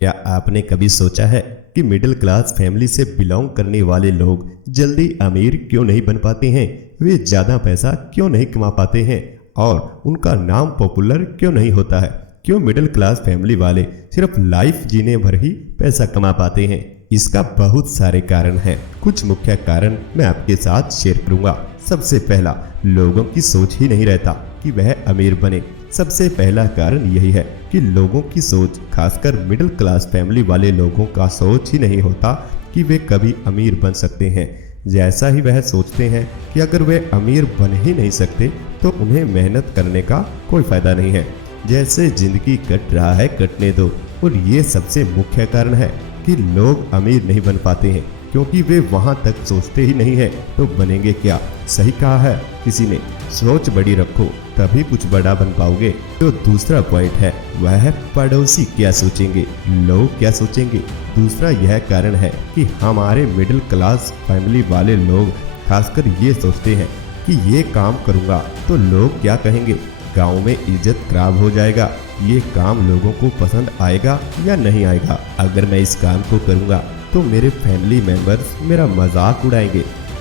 क्या आपने कभी सोचा है कि मिडिल क्लास फैमिली से बिलोंग करने वाले लोग जल्दी अमीर क्यों नहीं बन पाते हैं? वे ज़्यादा पैसा क्यों नहीं कमा पाते हैं और उनका नाम पॉपुलर क्यों नहीं होता है? क्यों मिडिल क्लास फैमिली वाले सिर्फ लाइफ जीने भर ही पैसा कमा पाते हैं? इसका बहुत सारे कारण हैं। कुछ मुख्य कारण मैं आपके साथ शेयर करूंगा। सबसे पहला, लोगों की सोच ही नहीं रहता कि वह अमीर बने। सबसे पहला कारण यही है कि लोगों की सोच, खासकर मिडिल क्लास फैमिली वाले लोगों का सोच ही नहीं होता कि वे कभी अमीर बन सकते हैं। जैसा ही वह सोचते हैं कि अगर वे अमीर बन ही नहीं सकते तो उन्हें मेहनत करने का कोई फायदा नहीं है। जैसे जिंदगी कट रहा है कटने दो। और ये सबसे मुख्य कारण है कि लोग अमीर नहीं बन पाते हैं क्योंकि वे वहां तक सोचते ही नहीं है तो बनेंगे क्या। सही कहा है किसी ने, सोच बड़ी रखो तभी कुछ बड़ा बन पाओगे। तो दूसरा पॉइंट है वह है पड़ोसी क्या सोचेंगे, लोग क्या सोचेंगे। दूसरा यह कारण है कि हमारे मिडिल क्लास फैमिली वाले लोग खासकर ये सोचते हैं कि ये काम करूंगा तो लोग क्या कहेंगे, गांव में इज्जत खराब हो जाएगा, ये काम लोगों को पसंद आएगा या नहीं आएगा, अगर मैं इस काम को करूंगा तो मेरे फैमिली मेंबर्स मेरा मजाक उड़ाएंगे,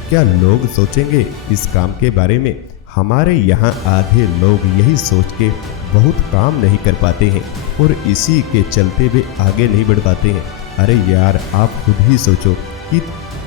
क्या लोग सोचेंगे इस काम के बारे में। हमारे यहाँ आधे लोग यही सोच के बहुत काम नहीं कर पाते हैं और इसी के चलते वे आगे नहीं बढ़ पाते हैं। अरे यार, आप खुद ही सोचो कि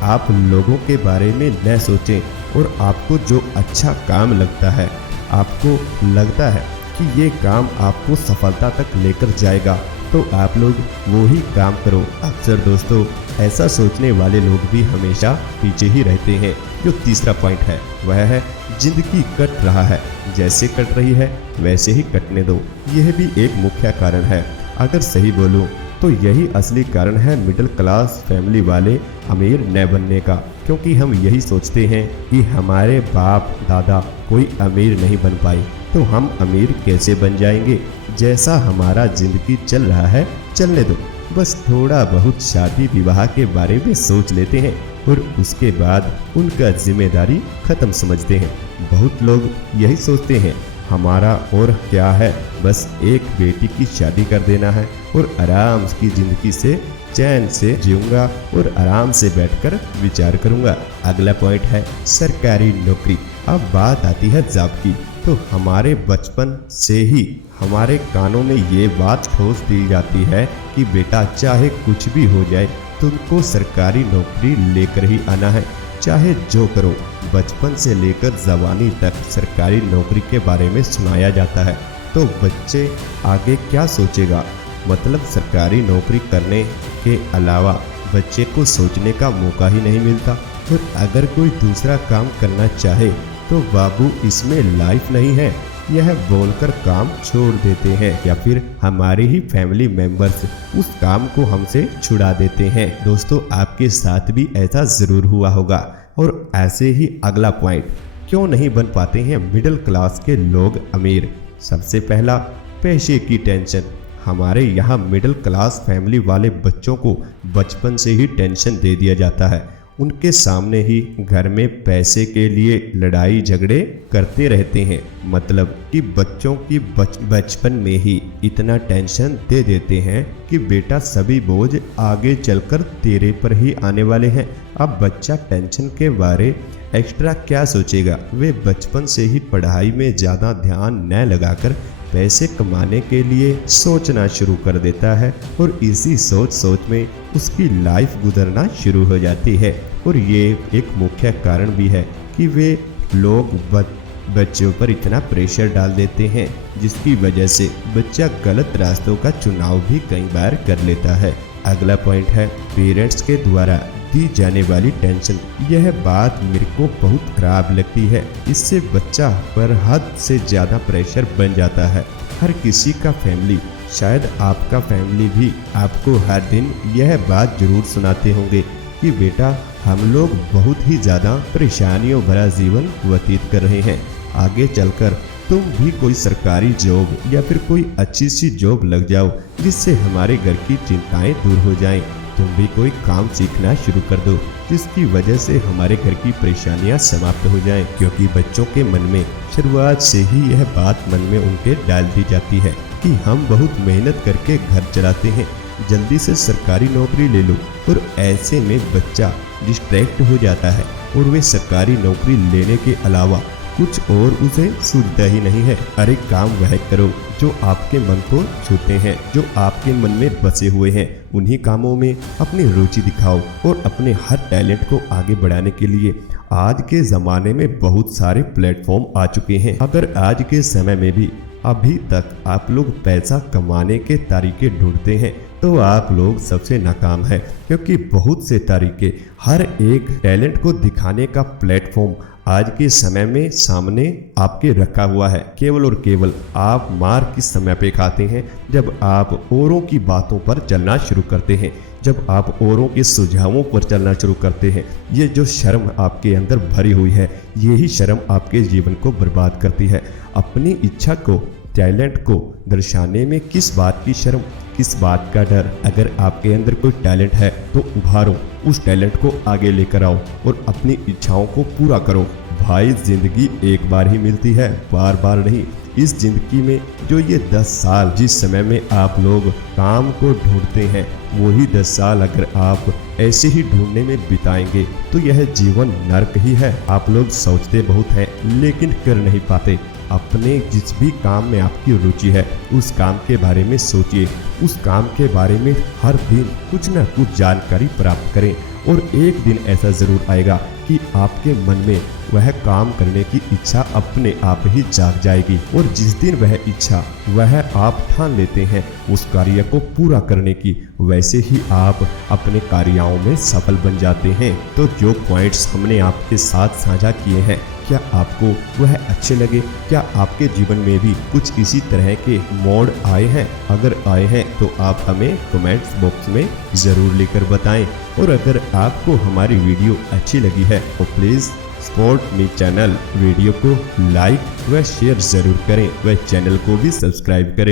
आप लोगों के बारे में न सोचें और आपको जो अच्छा काम लगता है, आपको लगता है कि ये काम आपको सफलता तक लेकर जाएगा तो आप लोग वो ही काम करो। अक्सर दोस्तों ऐसा सोचने वाले लोग भी हमेशा पीछे ही रहते हैं। जो तीसरा पॉइंट है वह है जिंदगी कट रहा है, जैसे कट रही है वैसे ही कटने दो। यह भी एक मुख्य कारण है। अगर सही बोलूं तो यही असली कारण है मिडिल क्लास फैमिली वाले अमीर न बनने का, क्योंकि हम यही सोचते हैं कि हमारे बाप दादा कोई अमीर नहीं बन पाए तो हम अमीर कैसे बन जाएंगे। जैसा हमारा जिंदगी चल रहा है चलने दो, बस थोड़ा बहुत शादी विवाह के बारे में सोच लेते हैं और उसके बाद उनका जिम्मेदारी खत्म समझते हैं। बहुत लोग यही सोचते हैं हमारा और क्या है, बस एक बेटी की शादी कर देना है और आराम की जिंदगी से चैन से जीऊंगा और आराम से बैठकर विचार करूंगा। अगला पॉइंट है सरकारी नौकरी। अब बात आती है जॉब की, तो हमारे बचपन से ही हमारे कानों में ये बात ठोस दी जाती है कि बेटा चाहे कुछ भी हो जाए तुमको सरकारी नौकरी लेकर ही आना है, चाहे जो करो। बचपन से लेकर जवानी तक सरकारी नौकरी के बारे में सुनाया जाता है। तो बच्चे आगे क्या सोचेगा, मतलब सरकारी नौकरी करने के अलावा बच्चे को सोचने का मौका ही नहीं मिलता। और अगर कोई दूसरा काम करना चाहे तो बाबू इसमें लाइफ नहीं है, यह बोलकर काम छोड़ देते हैं या फिर हमारे ही फैमिली मेंबर्स उस काम को हमसे छुड़ा देते हैं। दोस्तों आपके साथ भी ऐसा जरूर हुआ होगा। और ऐसे ही अगला पॉइंट, क्यों नहीं बन पाते हैं मिडिल क्लास के लोग अमीर। सबसे पहला, पैसे की टेंशन। हमारे यहाँ मिडिल क्लास फैमिली वाले बच्चों को बचपन से ही टेंशन दे दिया जाता है। उनके सामने ही घर में पैसे के लिए लड़ाई झगड़े करते रहते हैं, मतलब कि बच्चों की बचपन में ही इतना टेंशन दे देते हैं कि बेटा सभी बोझ आगे चलकर तेरे पर ही आने वाले हैं। अब बच्चा टेंशन के बारे एक्स्ट्रा क्या सोचेगा। वे बचपन से ही पढ़ाई में ज़्यादा ध्यान न लगाकर पैसे कमाने के लिए सोचना शुरू कर देता है और इसी सोच में उसकी लाइफ गुजरना शुरू हो जाती है। और ये एक मुख्य कारण भी है कि वे लोग बच्चों पर इतना प्रेशर डाल देते हैं जिसकी वजह से बच्चा गलत रास्तों का चुनाव भी कई बार कर लेता है। अगला पॉइंट है पेरेंट्स के द्वारा दी जाने वाली टेंशन। यह बात मेरे को बहुत खराब लगती है। इससे बच्चा पर हद से ज़्यादा प्रेशर बन जाता है। हर किसी का फैमिली, शायद आपका फैमिली भी आपको हर दिन यह बात जरूर सुनाते होंगे कि बेटा हम लोग बहुत ही ज़्यादा परेशानियों भरा जीवन व्यतीत कर रहे हैं, आगे चलकर तुम भी कोई सरकारी जॉब या फिर कोई अच्छी सी जॉब लग जाओ जिससे हमारे घर की चिंताएं दूर हो जाएं। तुम भी कोई काम सीखना शुरू कर दो जिसकी वजह से हमारे घर की परेशानियां समाप्त हो जाएं। क्योंकि बच्चों के मन में शुरुआत से ही यह बात मन में उनके डाल दी जाती है कि हम बहुत मेहनत करके घर चलाते हैं जल्दी से सरकारी नौकरी ले लो। और ऐसे में बच्चा डिस्ट्रैक्ट हो जाता है और वे सरकारी नौकरी लेने के अलावा कुछ और उसे सूझता ही नहीं है। अरे काम वह करो जो आपके मन को छूते हैं, जो आपके मन में बसे हुए हैं। उन्हीं कामों में अपनी रुचि दिखाओ और अपने हर टैलेंट को आगे बढ़ाने के लिए आज के ज़माने में बहुत सारे प्लेटफॉर्म आ चुके हैं। अगर आज के समय में भी अभी तक आप लोग पैसा कमाने के तरीके ढूंढते हैं तो आप लोग सबसे नाकाम है, क्योंकि बहुत से तरीके, हर एक टैलेंट को दिखाने का प्लेटफॉर्म आज के समय में सामने आपके रखा हुआ है। केवल और केवल आप मार किस समय पे खाते हैं? जब आप औरों की बातों पर चलना शुरू करते हैं, जब आप औरों के सुझावों पर चलना शुरू करते हैं। ये जो शर्म आपके अंदर भरी हुई है, यही शर्म आपके जीवन को बर्बाद करती है। अपनी इच्छा को, टैलेंट को दर्शाने में किस बात की शर्म, किस बात का डर? अगर आपके अंदर कोई टैलेंट है तो उभारो, उस टैलेंट को आगे लेकर आओ और अपनी इच्छाओं को पूरा करो। भाई जिंदगी एक बार ही मिलती है, बार बार नहीं। इस जिंदगी में जो ये 10 साल जिस समय में आप लोग काम को ढूंढते हैं, वही 10 साल अगर आप ऐसे ही ढूंढने में बिताएंगे तो यह जीवन नर्क ही है। आप लोग सोचते बहुत हैं लेकिन कर नहीं पाते। अपने जिस भी काम में आपकी रुचि है उस काम के बारे में सोचिए, उस काम के बारे में हर दिन कुछ न कुछ जानकारी प्राप्त करें और एक दिन ऐसा जरूर आएगा कि आपके मन में वह काम करने की इच्छा अपने आप ही जाग जाएगी। और जिस दिन वह इच्छा वह आप ठान लेते हैं उस कार्य को पूरा करने की, वैसे ही आप अपने कार्यों में सफल बन जाते हैं। तो जो पॉइंट्स हमने आपके साथ साझा किए हैं, क्या आपको वह अच्छे लगे? क्या आपके जीवन में भी कुछ इसी तरह के मोड़ आए हैं? अगर आए हैं तो आप हमें कमेंट्स बॉक्स में ज़रूर लिखकर बताएं। और अगर आपको हमारी वीडियो अच्छी लगी है तो please support me channel, video को लाइक व शेयर ज़रूर करें व चैनल को भी सब्सक्राइब करें।